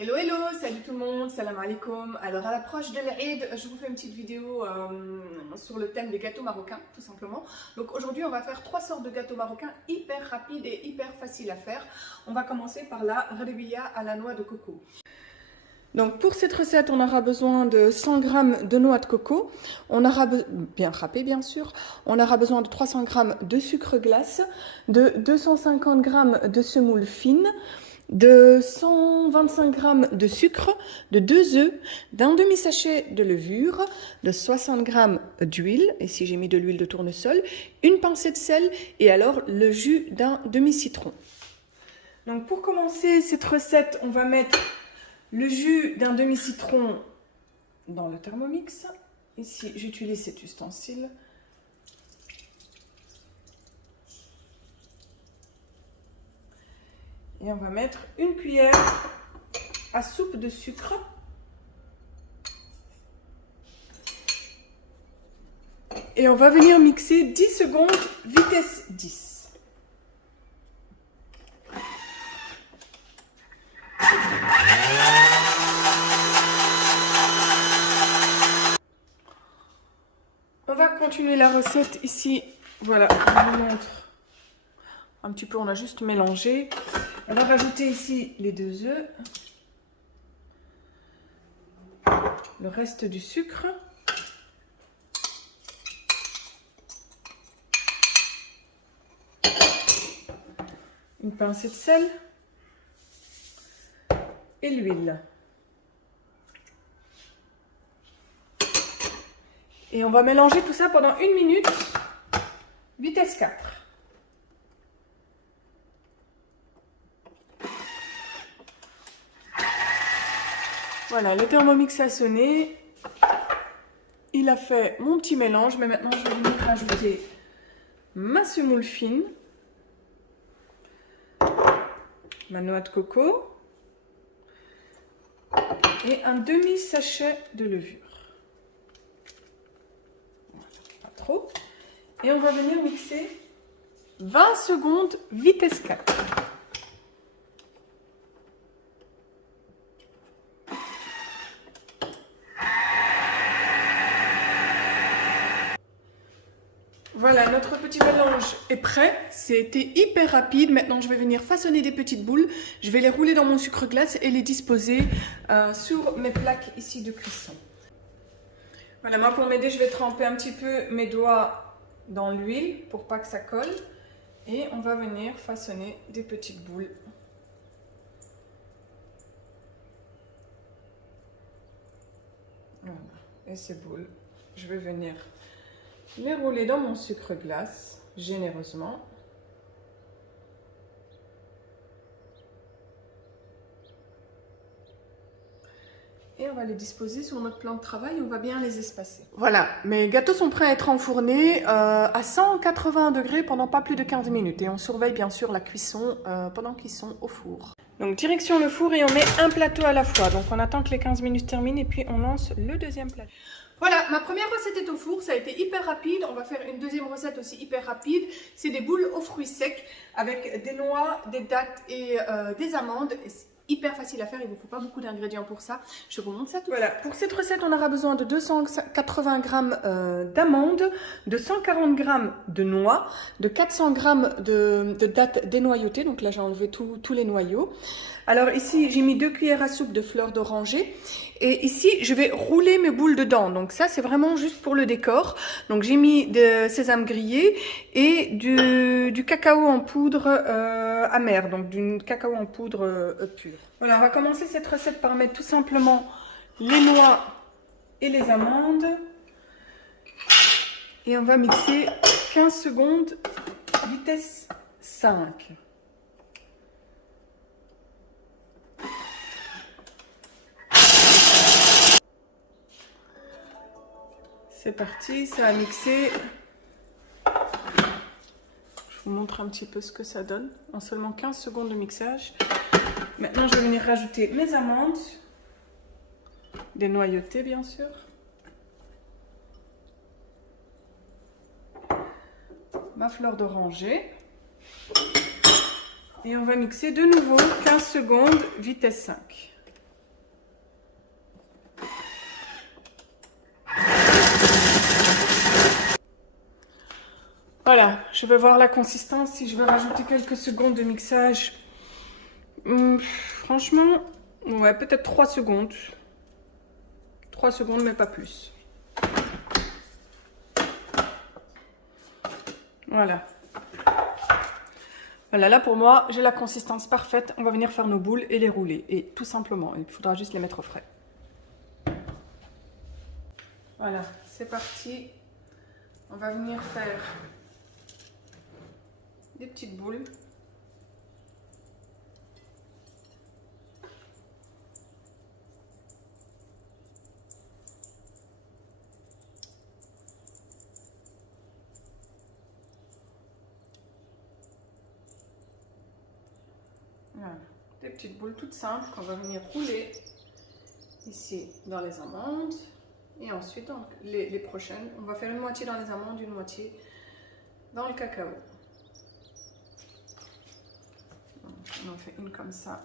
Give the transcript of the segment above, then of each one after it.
Hello, hello, salut tout le monde, salam alaikum. Alors à l'approche de l'Aïd, je vous fais une petite vidéo sur le thème des gâteaux marocains, tout simplement. Donc aujourd'hui, on va faire 3 sortes de gâteaux marocains hyper rapides et hyper faciles à faire. On va commencer par la gharibiya à la noix de coco. Donc pour cette recette, on aura besoin de 100 g de noix de coco, on aura bien râpé bien sûr, on aura besoin de 300 g de sucre glace, de 250 g de semoule fine, de 125 g de sucre, de 2 œufs, d'un demi-sachet de levure, de 60 g d'huile, ici j'ai mis de l'huile de tournesol, une pincée de sel et alors le jus d'un demi-citron. Donc pour commencer cette recette, on va mettre le jus d'un demi-citron dans le Thermomix. Ici, j'utilise cet ustensile. Et on va mettre une cuillère à soupe de sucre. Et on va venir mixer 10 secondes, vitesse 10. On va continuer la recette ici. Voilà, je vous montre un petit peu, on a juste mélangé. On va rajouter ici les 2 œufs, le reste du sucre, une pincée de sel et l'huile. Et on va mélanger tout ça pendant 1 minute, vitesse 4. Voilà, le Thermomix a sonné. Il a fait mon petit mélange, mais maintenant je vais venir rajouter ma semoule fine, ma noix de coco et un demi-sachet de levure. Pas trop. Et on va venir mixer 20 secondes, vitesse 4. Voilà, notre petit mélange est prêt. C'était hyper rapide. Maintenant, je vais venir façonner des petites boules. Je vais les rouler dans mon sucre glace et les disposer sur mes plaques ici de cuisson. Voilà, moi pour m'aider, je vais tremper un petit peu mes doigts dans l'huile pour pas que ça colle. Et on va venir façonner des petites boules. Voilà, et ces boules, je vais venir les rouler dans mon sucre glace généreusement. Et on va les disposer sur notre plan de travail, on va bien les espacer. Voilà, mes gâteaux sont prêts à être enfournés à 180 degrés pendant pas plus de 15 minutes. Et on surveille bien sûr la cuisson pendant qu'ils sont au four. Donc direction le four et on met un plateau à la fois. Donc on attend que les 15 minutes terminent et puis on lance le deuxième plateau. Voilà, ma première recette est au four, ça a été hyper rapide. On va faire une deuxième recette aussi hyper rapide. C'est des boules aux fruits secs avec des noix, des dattes et des amandes. Hyper facile à faire, il ne vous faut pas beaucoup d'ingrédients pour ça. Je vous montre ça tout de suite. Voilà, pour cette recette, on aura besoin de 280 g d'amandes, de 140 g de noix, de 400 g de dattes dénoyautées. Donc là, j'ai enlevé tous les noyaux. Alors ici, j'ai mis 2 cuillères à soupe de fleurs d'oranger. Et ici, je vais rouler mes boules dedans. Donc ça, c'est vraiment juste pour le décor. Donc j'ai mis de sésame grillé et du cacao en poudre amer. Donc du cacao en poudre pur. Voilà, on va commencer cette recette par mettre tout simplement les noix et les amandes. Et on va mixer 15 secondes, vitesse 5. C'est parti, ça a mixé. Je vous montre un petit peu ce que ça donne en seulement 15 secondes de mixage. Maintenant, je vais venir rajouter mes amandes, dénoyautées bien sûr. Ma fleur d'oranger. Et on va mixer de nouveau 15 secondes, vitesse 5. Voilà, je vais voir la consistance, si je vais rajouter quelques secondes de mixage. Franchement, ouais, peut-être 3 secondes. 3 secondes, mais pas plus. Voilà. Voilà, là pour moi, j'ai la consistance parfaite. On va venir faire nos boules et les rouler. Et tout simplement, il faudra juste les mettre au frais. Voilà, c'est parti. On va venir faire des petites boules. Voilà, des petites boules toutes simples qu'on va venir rouler ici dans les amandes. Et ensuite, donc, les prochaines, on va faire une moitié dans les amandes, une moitié dans le cacao. Donc, on en fait une comme ça.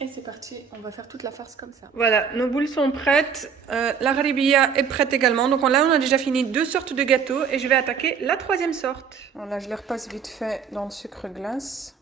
Et c'est parti, on va faire toute la farce comme ça. Voilà, nos boules sont prêtes. La gharibia est prête également. Donc là, on a déjà fini 2 sortes de gâteaux et je vais attaquer la 3e sorte. Bon, là, je les repasse vite fait dans le sucre glace.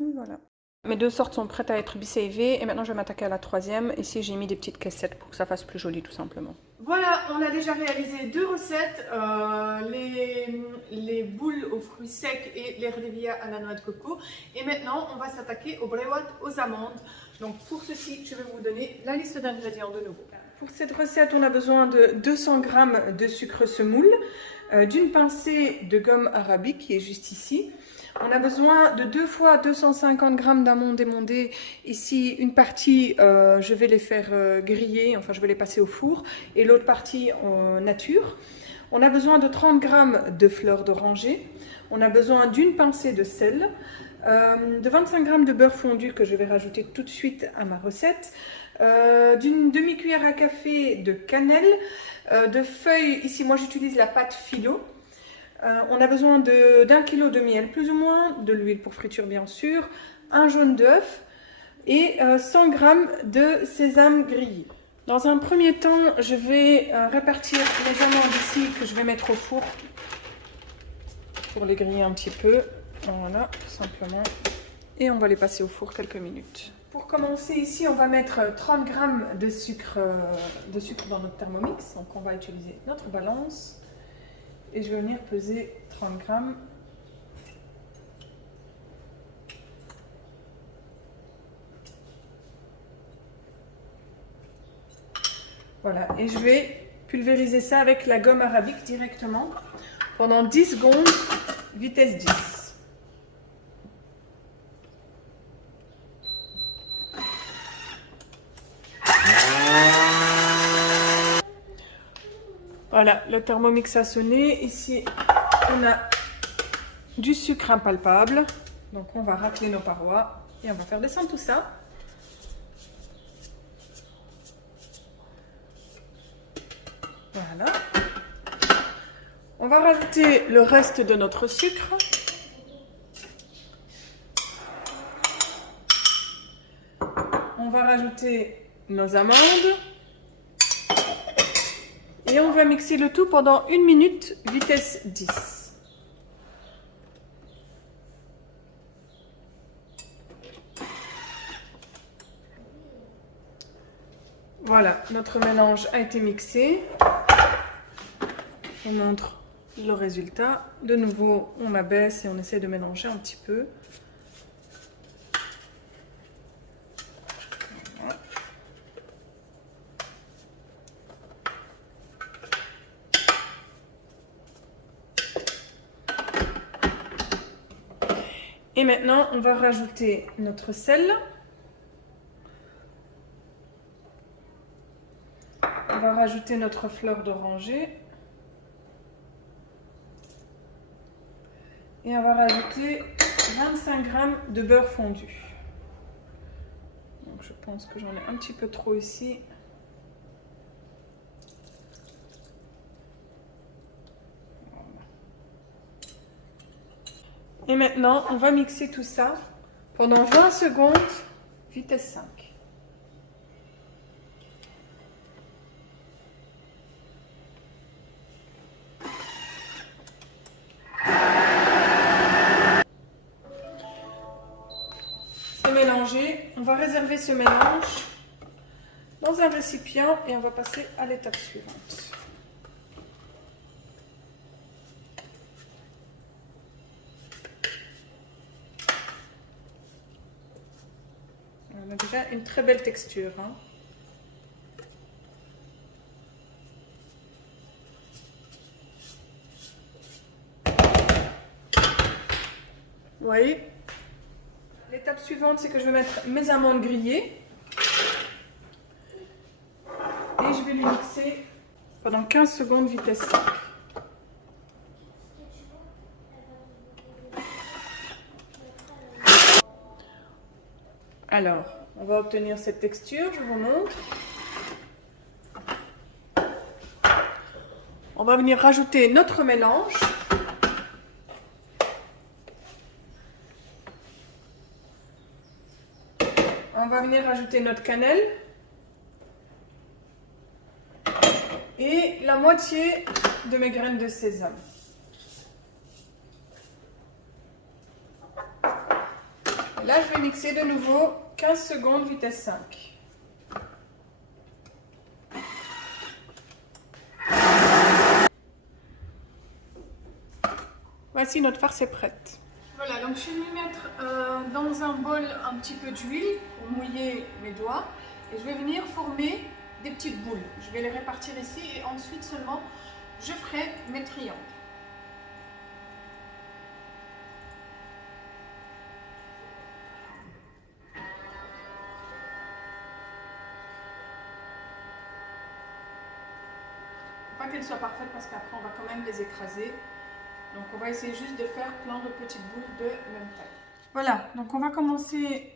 Et voilà. Mes 2 sortes sont prêtes à être bisavées et maintenant je vais m'attaquer à la 3e. Ici j'ai mis des petites caissettes pour que ça fasse plus joli tout simplement. Voilà, on a déjà réalisé 2 recettes, les boules aux fruits secs et les gharibia à la noix de coco. Et maintenant on va s'attaquer aux brewat aux amandes. Donc pour ceci je vais vous donner la liste d'ingrédients de nouveau. Pour cette recette on a besoin de 200 g de sucre semoule, d'une pincée de gomme arabique qui est juste ici. On a besoin de 2 fois 250 g d'amandes émondées. Ici, une partie, je vais les faire griller, enfin je vais les passer au four, et l'autre partie en nature. On a besoin de 30 g de fleurs d'oranger. On a besoin d'une pincée de sel, de 25 g de beurre fondu que je vais rajouter tout de suite à ma recette, d'une demi-cuillère à café de cannelle, de feuilles, ici moi j'utilise la pâte philo. On a besoin d'1 kg de miel plus ou moins, de l'huile pour friture bien sûr, un jaune d'œuf et 100 g de sésame grillé. Dans un premier temps, je vais répartir les amandes ici que je vais mettre au four pour les griller un petit peu. Voilà, tout simplement. Et on va les passer au four quelques minutes. Pour commencer ici, on va mettre 30 g de sucre dans notre Thermomix. Donc on va utiliser notre balance. Et je vais venir peser 30 g. Voilà, et je vais pulvériser ça avec la gomme arabique directement pendant 10 secondes, vitesse 10. Voilà, le Thermomix a sonné. Ici, on a du sucre impalpable. Donc, on va racler nos parois et on va faire descendre tout ça. Voilà. On va rajouter le reste de notre sucre. On va rajouter nos amandes. Et on va mixer le tout pendant 1 minute, vitesse 10. Voilà, notre mélange a été mixé. Je vous montre le résultat. De nouveau, on abaisse et on essaie de mélanger un petit peu. Et maintenant, on va rajouter notre sel. On va rajouter notre fleur d'oranger. Et on va rajouter 25 g de beurre fondu. Donc je pense que j'en ai un petit peu trop ici. Et maintenant, on va mixer tout ça pendant 20 secondes, vitesse 5. C'est mélangé. On va réserver ce mélange dans un récipient et on va passer à l'étape suivante. On a déjà une très belle texture. Hein. Vous voyez? L'étape suivante, c'est que je vais mettre mes amandes grillées. Et je vais les mixer pendant 15 secondes, vitesse 5. Alors, on va obtenir cette texture, je vous montre. On va venir rajouter notre mélange. On va venir rajouter notre cannelle. Et la moitié de mes graines de sésame. Et là, je vais mixer de nouveau 15 secondes, vitesse 5. Voici, notre farce est prête. Voilà, donc je suis venue mettre dans un bol un petit peu d'huile pour mouiller mes doigts. Et je vais venir former des petites boules. Je vais les répartir ici et ensuite seulement je ferai mes triangles. Pas qu'elles soient parfaites parce qu'après on va quand même les écraser. Donc on va essayer juste de faire plein de petites boules de même taille. Voilà, donc on va commencer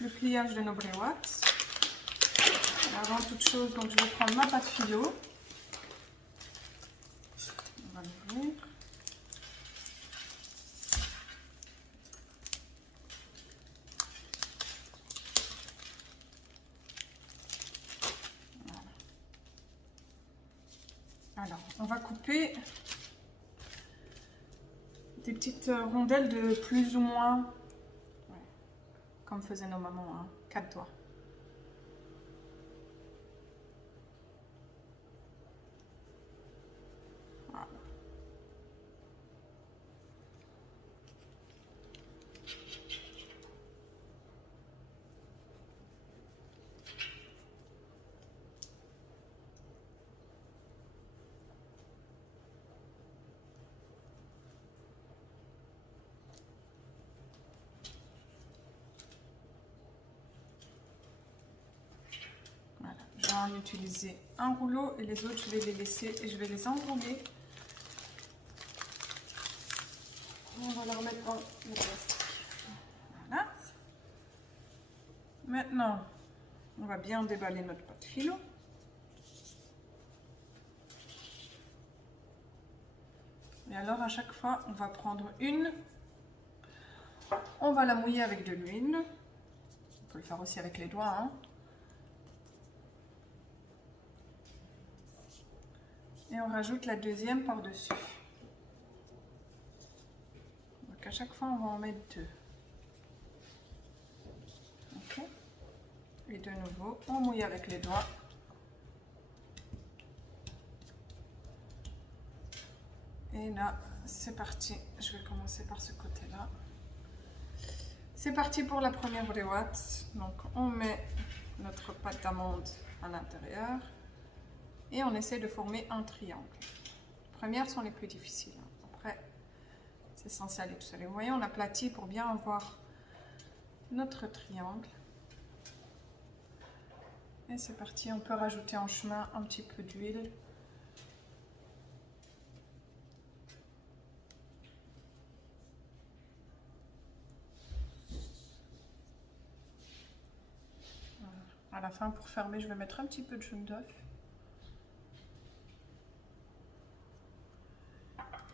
le pliage de nos bréouates. Avant toute chose, donc je vais prendre ma pâte philo. On va l'ouvrir. Voilà. Alors, on va couper des petites rondelles de plus ou moins, comme faisaient nos mamans, hein, 4 doigts. Voilà. Je vais en utiliser un rouleau et les autres je vais les laisser et je vais les enrouler. On va leur mettre dans le plastique. Voilà. Maintenant, on va bien déballer notre pâte philo. Et alors à chaque fois, on va prendre une. On va la mouiller avec de l'huile. On peut le faire aussi avec les doigts. Hein. Et on rajoute la deuxième par-dessus. Donc à chaque fois, on va en mettre 2. Ok. Et de nouveau, on mouille avec les doigts. Et là, c'est parti. Je vais commencer par ce côté-là. C'est parti pour la première bréouate. Donc on met notre pâte d'amande à l'intérieur. Et on essaie de former un triangle. Les premières sont les plus difficiles. Après, c'est censé aller tout seul. Et vous voyez, on aplatit pour bien avoir notre triangle. Et c'est parti, on peut rajouter en chemin un petit peu d'huile. la fin, pour fermer, je vais mettre un petit peu de jaune d'œuf.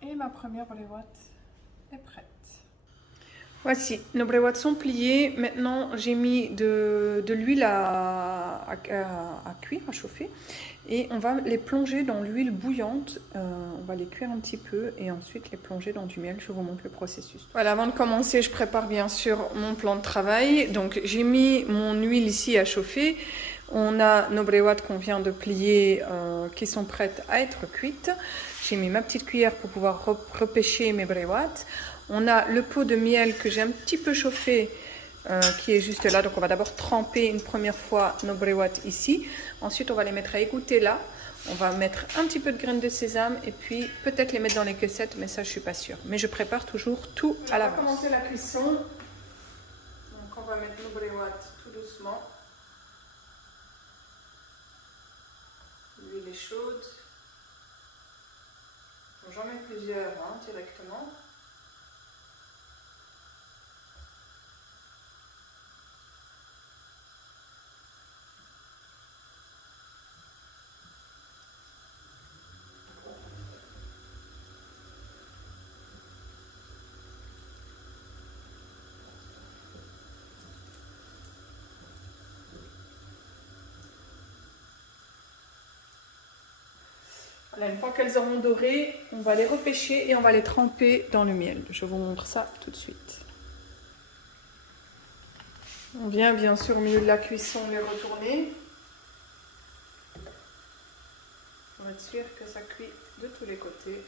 Et ma première bréouette est prête. Voici, nos bréouettes sont pliées. Maintenant, j'ai mis de l'huile à cuire, à chauffer. Et on va les plonger dans l'huile bouillante. On va les cuire un petit peu et ensuite les plonger dans du miel. Je vous montre le processus. Voilà, avant de commencer, je prépare bien sûr mon plan de travail. Donc, j'ai mis mon huile ici à chauffer. On a nos bréouettes qu'on vient de plier qui sont prêtes à être cuites. J'ai mis ma petite cuillère pour pouvoir repêcher mes bréouettes. On a le pot de miel que j'ai un petit peu chauffé qui est juste là. Donc on va d'abord tremper une première fois nos bréouettes ici. Ensuite on va les mettre à égoutter là. On va mettre un petit peu de graines de sésame et puis peut-être les mettre dans les caissettes, mais ça je suis pas sûre. Mais je prépare toujours tout à l'avance. On va commencer la cuisson. Donc on va mettre nos bréouettes tout doucement. L'huile est chaude. J'en mets plusieurs directement. Voilà, une fois qu'elles auront doré, on va les repêcher et on va les tremper dans le miel. Je vous montre ça tout de suite. On vient bien sûr au milieu de la cuisson les retourner. On va être sûr que ça cuit de tous les côtés.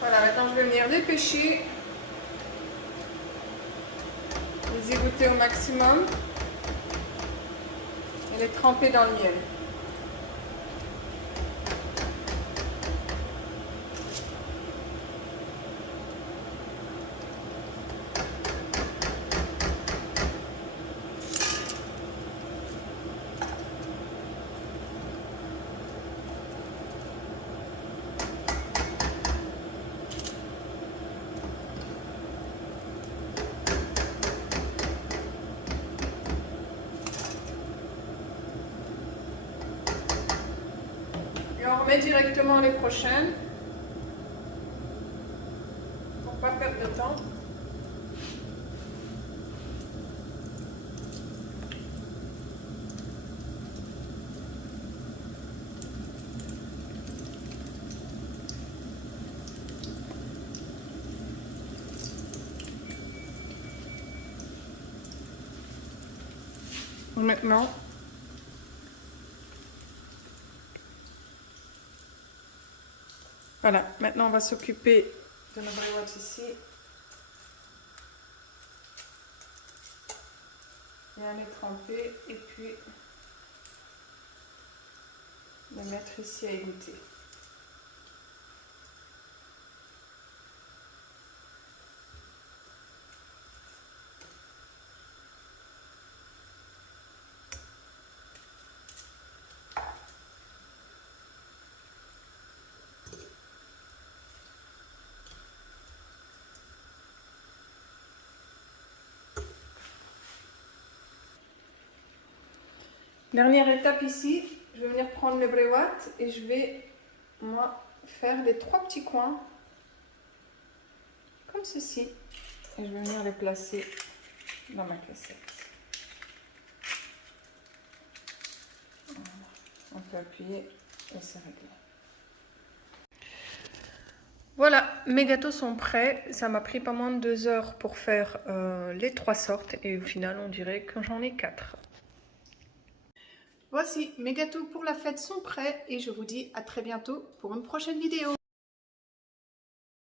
Voilà, maintenant je vais venir les pêcher, les égoutter au maximum et les tremper dans le miel. Et on remet directement les prochaines pour ne pas perdre de temps. Maintenant, voilà, maintenant on va s'occuper de nos bréouettes ici. Bien les tremper et puis les mettre ici à égoutter. Dernière étape ici, je vais venir prendre les bréouettes et je vais, moi, faire les 3 petits coins, comme ceci. Et je vais venir les placer dans ma cassette. Voilà. On peut appuyer et c'est réglé. Voilà, mes gâteaux sont prêts. Ça m'a pris pas moins de 2 heures pour faire les 3 sortes. Et au final, on dirait que j'en ai 4. Voici, mes gâteaux pour la fête sont prêts et je vous dis à très bientôt pour une prochaine vidéo.